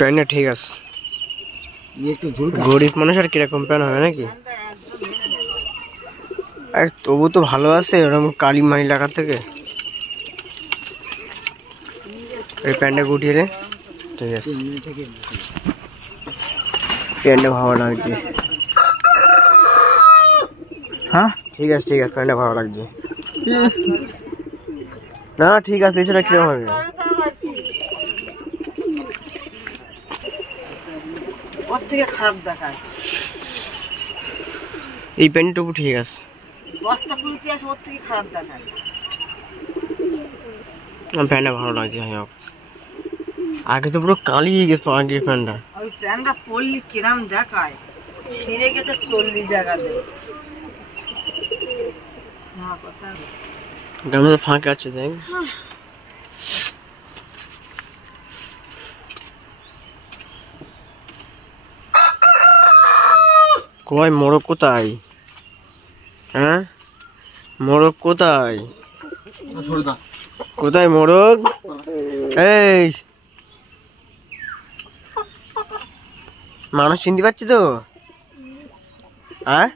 প্যান্টটা ঠিক আছে, গরিব মানুষ আর কিরকম প্যান্ট হবে নাকি। আর তবু তো ভালো আছে, ওরকম কালি মালি লাগার থেকে। এই প্যান্টটা গুটিয়ে দে, ঠিক আছে। প্যান্টটা ভালো লাগছে। হ্যাঁ ঠিক আছে ঠিক আছে, প্যান্টটা ভালো লাগছে। না ঠিক আছে, এছাড়া কিরকম হবে? ওর থেকে খারাপ দেখায়। এই প্যান্টটুকু ঠিক আছে, বস্তা খুলতে আসে ওর থেকে খারাপ দেখায়। প্যান্টটা ভালো লাগছে। আগে তো পুরো কালিয়ে গেছে আগের প্যান্টটা। ওই প্যান্টটা পরলে কিরাম দেখায়, ছিঁড়ে গেছে 40 জায়গাতে। গ্রামে ফাঁকা আছে দেখ। কই মোরগ কোথায়? হ্যাঁ মোরগ কোথায়? কোথায় মোরগ? এই মানুষ চিনতে পারছি তো? হ্যাঁ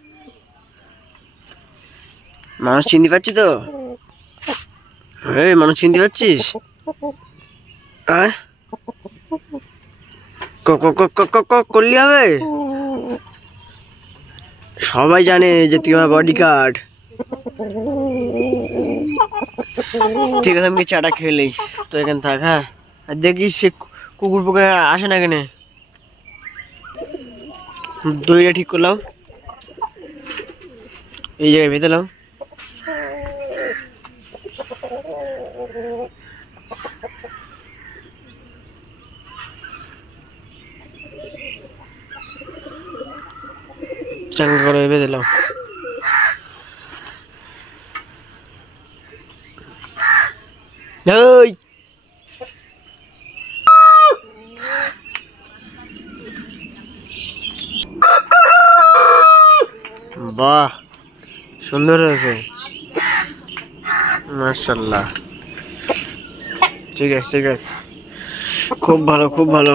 মানুষ চিনতে পারছি তো? এই মানুষ চিনতে পারছিস? হ্যাঁ করলি হবে? সবাই জানে যে তুই আমার বডিগার্ড। ঠিক আছে, আমি চাটা খেলেই তো এখানে থাক। হ্যাঁ আর দেখিস সে কুকুর পুকুর আসে না কেন। দইটা ঠিক করলাম, এই জায়গায় বেঁধে লাম। চাঙ্গা করে বেঁধে লাম। বাহ সুন্দর হয়েছে, মাশাআল্লাহ। ঠিক আছে ঠিক আছে, খুব ভালো খুব ভালো।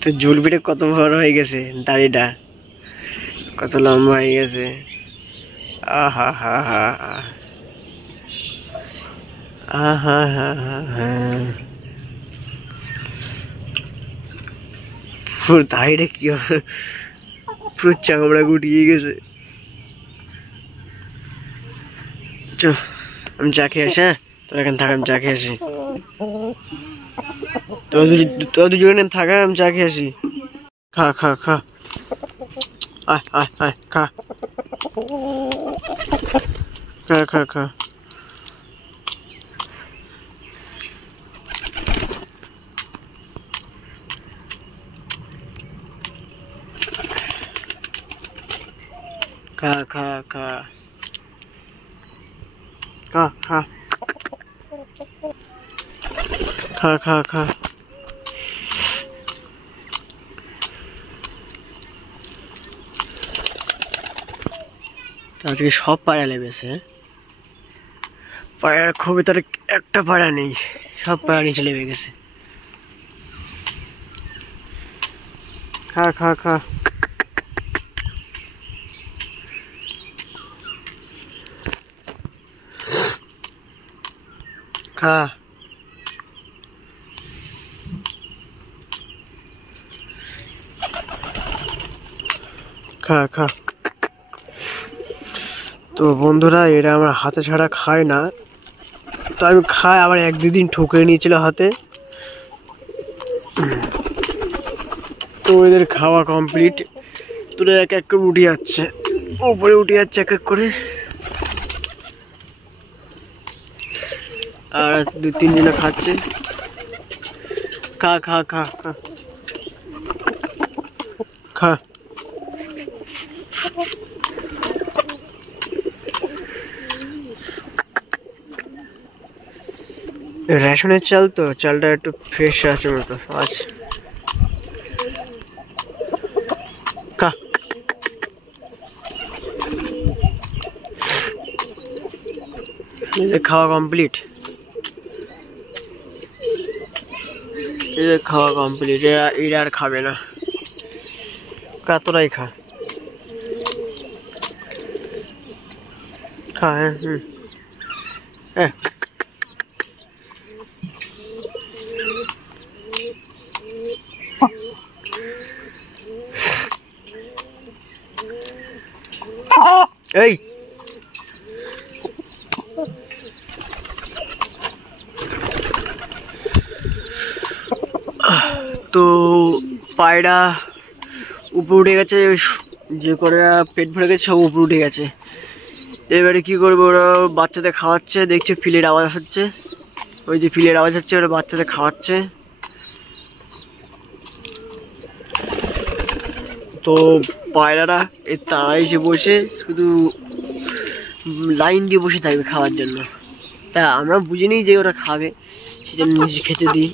তো ঝুলপিটা কত বড় হয়ে গেছে, দাড়িটা কত লম্বা হয়ে গেছে। আহা হা হা আহা হা হা, পুরো দাড়িটা কি পুরো চামড়া গুটিয়ে গেছে। চল আমি চা খেয়ে আসি। হ্যাঁ তোর এখানে থাক, আমি চা খেয়ে আসি। তোর দুজনে থাকা, আমি চা খেয়ে আসি। খা খা খা, আয় আয় আয় খা খা খা খা। খা খা খা খা খা খা খা খা। আজকে সব পায়রা লেগেছে, পায়রা খুবই, তার একটা পায়রা নেই, সব পায়রা নিচে লেগে গেছে। খা খা খা খা খা খা। তো বন্ধুরা, এরা আমার হাতে ছাড়া খায় না, তো আমি খাই, আবার 1-2 দিন ঠুকরে নিয়েছিল হাতে। তো এদের খাওয়া কমপ্লিট, তোরা এক এক করে উঠে যাচ্ছে, উপরে উঠে যাচ্ছে এক এক করে। আর 2-3 জনে খাচ্ছে। খা খা খা খা খা। রেশনের চাল, তো চালটা একটু ফ্রেশ আছে মতো আছে। খা খাওয়া কমপ্লিট। এদের খাওয়া কমপ্লিট, এরা আর খাবে না, তোরাই খা খা। হ্যাঁ হ্যাঁ এই তো পায়রা উপরে উঠে গেছে, যে করে পেট ভরে গেছে সব উপরে উঠে গেছে। এবারে কি করবো, ওরা বাচ্চাদের খাওয়াচ্ছে, দেখছে ফিলের আওয়াজ হচ্ছে, ওই যে ফিলের আওয়াজ হচ্ছে, ওরা বাচ্চাদের খাওয়াচ্ছে। তো পায়রারা এর তারা এসে বসে শুধু লাইন দিয়ে বসে থাকবে খাওয়ার জন্য। তা আমরা বুঝিনি যে ওরা খাবে, সেজন্য নিজে খেতে দিই।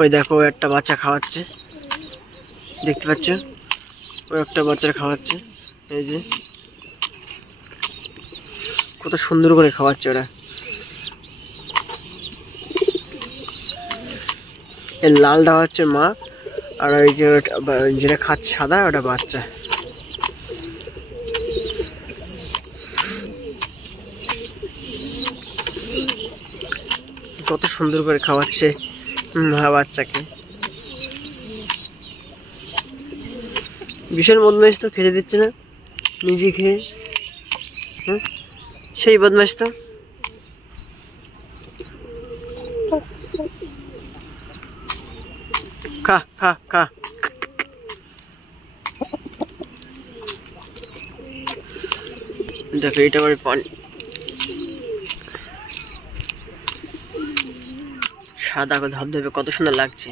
ওই দেখো একটা বাচ্চা খাওয়াচ্ছে, দেখতে পাচ্ছ, ওই একটা বাচ্চা খাওয়াচ্ছে, এই যে কত সুন্দর করে খাওয়াচ্ছে ওরা। এর লালটা হচ্ছে মা, আর ওই যে যেটা খাচ্ছে সাদা ওটা বাচ্চা। কত সুন্দর করে খাওয়াচ্ছে মা বাচ্চাকে। ভীষণ বদমাইশ তো, খেতে দিচ্ছে না নিজে খেয়ে। হ্যাঁ সেই বদমাইশ তো। খা খা খা। দেখো এটা আমার পানি সাদা ধবধবে, কত সুন্দর লাগছে।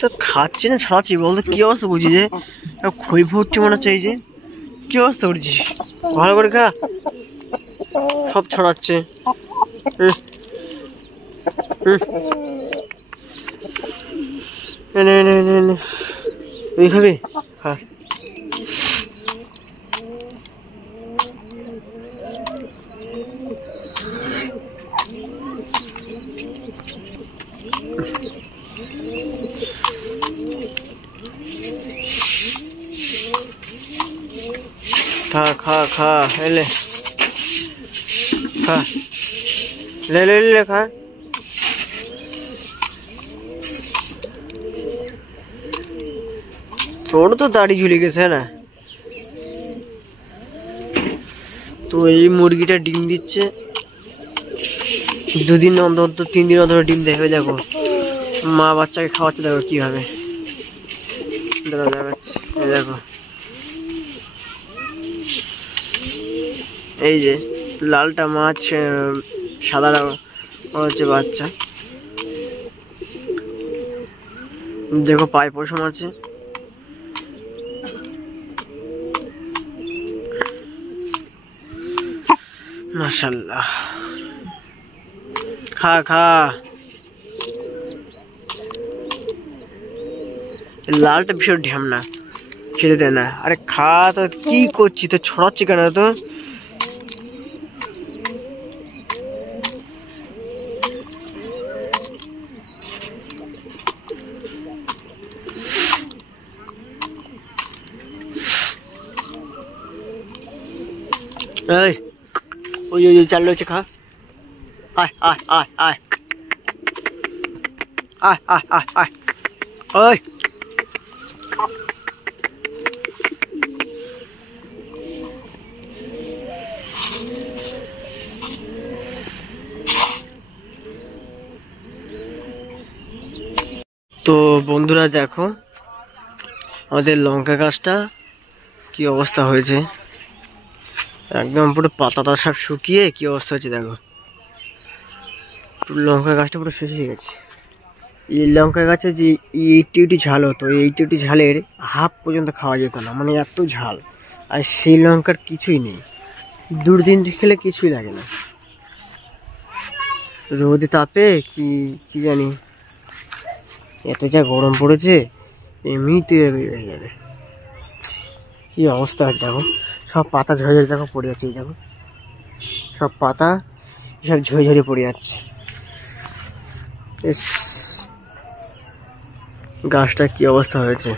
তো খাচ্ছি না ছড়াচ্ছি, বলতো কি অবস্থা বুঝি, যে খই ভরছে মনে হচ্ছে। এই যে কি অবস্থা করছিস, ভালো করে খা। সব ছড়াচ্ছে। তুই খাবি, খা। খা খা খা, এলে খা, ले ले ले खा। তোর তো দাড়ি ঝুলে গেছে না। তো এই মুরগিটা ডিম দিচ্ছে, 2 দিন অন্তর 3 দিন অন্তর ডিম দেবে। দেখো মা বাচ্চাকে খাওয়াচ্ছে, দেখো কিভাবে দেখাচ্ছে। দেখো এই যে লালটা মাছ, সাদাটা হচ্ছে বাচ্চা। দেখো পায়ে পশম আছে। মাশাআল্লাহ, খা খা। লালটা ভীষণ ঢ্যামনা, খেতে দেয় না। আরে খা, তো কি করছি, তো ছড়াচ্ছি কেন তো। এই ওই ওই চাল রয়েছে, খা। আয় আয় আয় আয় আয় আয় আয় আয়। ওই তো বন্ধুরা দেখো আমাদের লঙ্কা গাছটা কি অবস্থা হয়েছে, একদম পুরো পাতাটা সব শুকিয়ে কি অবস্থা হচ্ছে। দেখো লঙ্কা গাছটা পুরো শেষ হয়ে গেছে। এই লঙ্কা গাছে যে 80 ঝাল হতো, এই 80 ঝালের হাফ পর্যন্ত খাওয়া যেত না, মানে এত ঝাল। আর সেই লঙ্কার কিছুই নেই, 2 দিন খেলে কিছুই লাগে না। রোদে তাপে কি কি জানি, এত যা গরম পড়েছে এমনিতে হয়ে যাবে। কি অবস্থা আছে দেখো, সব পাতা ঝরে ঝরে দেখো পড়ে যাচ্ছে, এই দেখো সব পাতা সব ঝরে ঝরে পড়ে যাচ্ছে। গাছটা কি অবস্থা হয়েছে।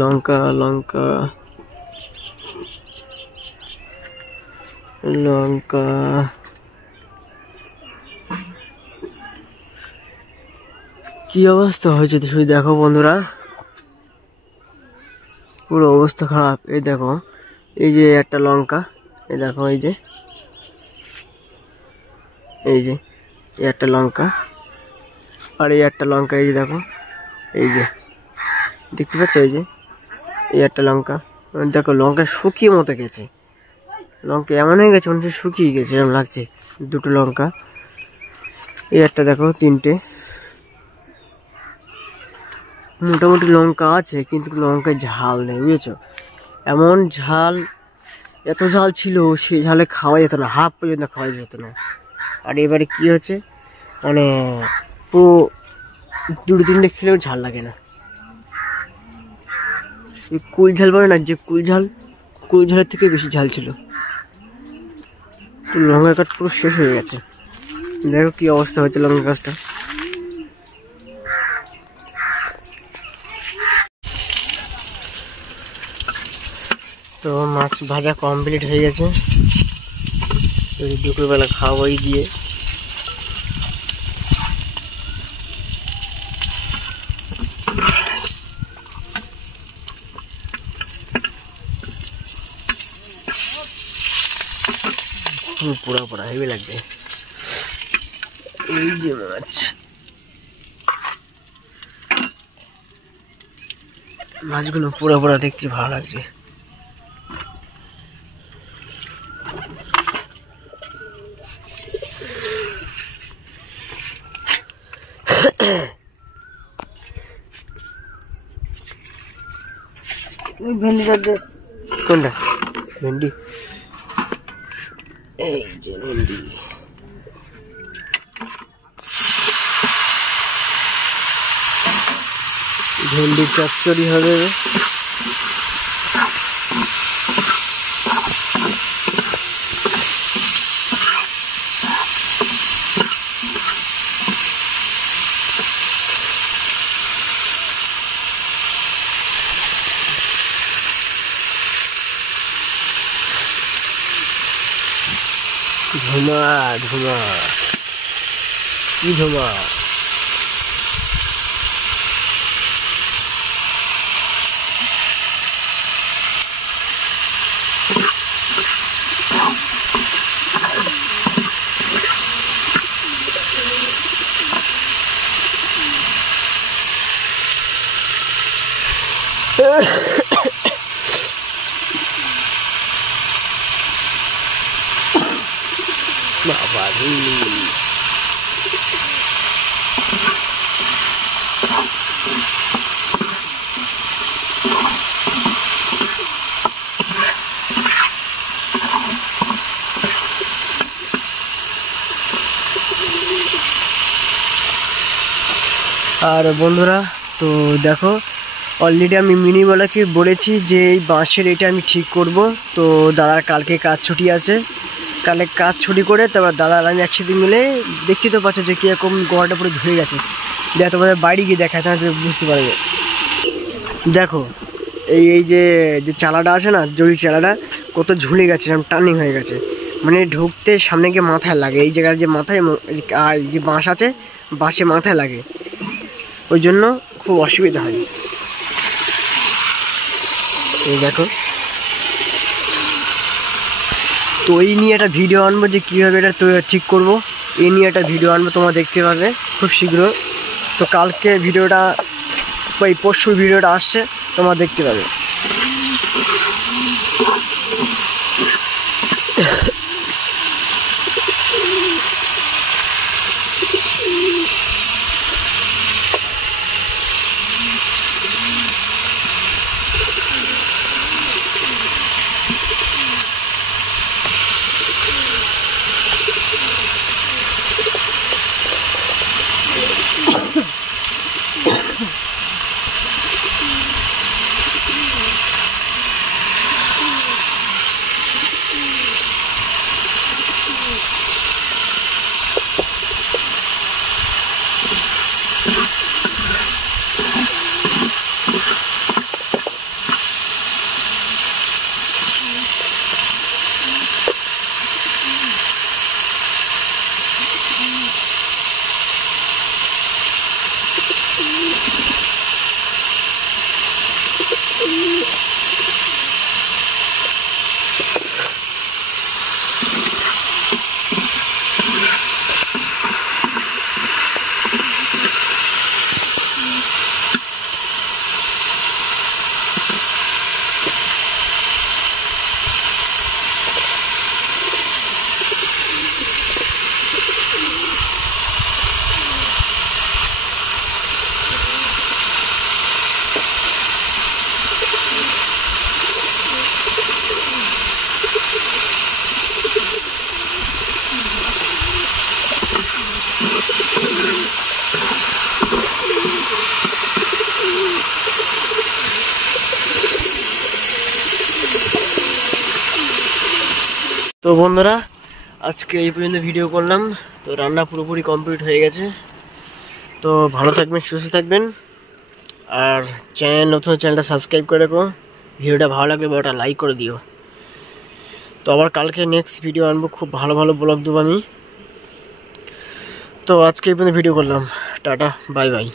লঙ্কা লঙ্কা লঙ্কা কি অবস্থা হয়েছে শুধু দেখো বন্ধুরা, পুরো অবস্থা খারাপ। এই দেখো, এই যে একটা লঙ্কা, এই দেখো এই যে এই যে এই একটা লঙ্কা, আর এই একটা লঙ্কা, এই যে দেখো এই যে দেখতে পাচ্ছ, এই যে এই একটা লঙ্কা। দেখো লঙ্কা শুকিয়ে মতো গেছে, লঙ্কা এমন হয়ে গেছে মনে হচ্ছে শুকিয়ে গেছে এরকম লাগছে। দুটো লঙ্কা, এই একটা দেখো, তিনটে। মোটামুটি লঙ্কা আছে কিন্তু লঙ্কায় ঝাল নেই, বুঝেছো? এমন ঝাল, এত ঝাল ছিল সেই ঝালে খাওয়া যেত না, হাফ পর্যন্ত খাওয়া যেত না। আর এবারে কি হচ্ছে, মানে পুরো দুটো তিনটে খেলেও ঝাল লাগে না। কুল ঝাল বলে না, যে কুল ঝালের থেকে বেশি ঝাল ছিল। তো লঙ্কা গাছ পুরো শেষ হয়ে গেছে, দেখো কি অবস্থা হচ্ছে লঙ্কা গাছটা। তো মাছ ভাজা কমপ্লিট হয়ে গেছে, দুপুরবেলা খাওয়াই দিয়ে। পোড়া পোড়া হেভি লাগবে। এই যে মাছ, মাছগুলো পোড়া পোড়া দেখতে ভালো লাগছে। ভেন্ডিটা কোনটা? ভেন্ডি, এই যে ভেন্ডি। ভেন্ডি চচ্চড়ি হবে। ধুমা ধুমা, কি ধুমা। বাবা রে, আর বন্ধুরা তো দেখো, অলরেডি আমি মিনিমালাকে বলেছি যে এই বাঁশের এটা আমি ঠিক করব। তো দাদার কালকে কাজ ছুটি আছে, কালকে কাজ ছুটি করে তারপর দাদার আমি একসাথে মিলে, দেখতে তো পাচ্ছ যে কীরকম গোড়াটা পুরো ধুয়ে গেছে। দেখ তোমাদের বাড়ি গিয়ে দেখায়, তাহলে বুঝতে পারবে। দেখো এই এই যে যে চালাটা আছে না, জরির চালাটা কত ঝুলে গেছে, এরকম টার্নিং হয়ে গেছে, মানে ঢুকতে সামনে গিয়ে মাথায় লাগে। এই জায়গার যে মাথায় আর যে বাঁশ আছে, বাঁশে মাথায় লাগে, ওই জন্য খুব অসুবিধা হয়। এই দেখো, তো এই নিয়ে একটা ভিডিও আনবো যে কীভাবে এটা ঠিক করব, এই নিয়ে একটা ভিডিও আনবো, তোমরা দেখতে পাবে খুব শীঘ্র। তো কালকে ভিডিওটা, ওই পরশুর ভিডিওটা আসছে, তোমরা দেখতে পাবে। তো বন্ধুরা আজকে এই পর্যন্ত ভিডিও করলাম। তো রান্না পুরোপুরি কমপ্লিট হয়ে গেছে। তো ভালো থাকবেন, সুস্থ থাকবেন, আর নতুন চ্যানেলটা সাবস্ক্রাইব করে রাখো। ভিডিওটা ভালো লাগলে বড়টা লাইক করে দিও। তো আবার কালকে নেক্সট ভিডিও আনবো, খুব ভালো ভালো ব্লগ দেবো আমি। তো আজকে এই পর্যন্ত ভিডিও করলাম। Tata, bye bye.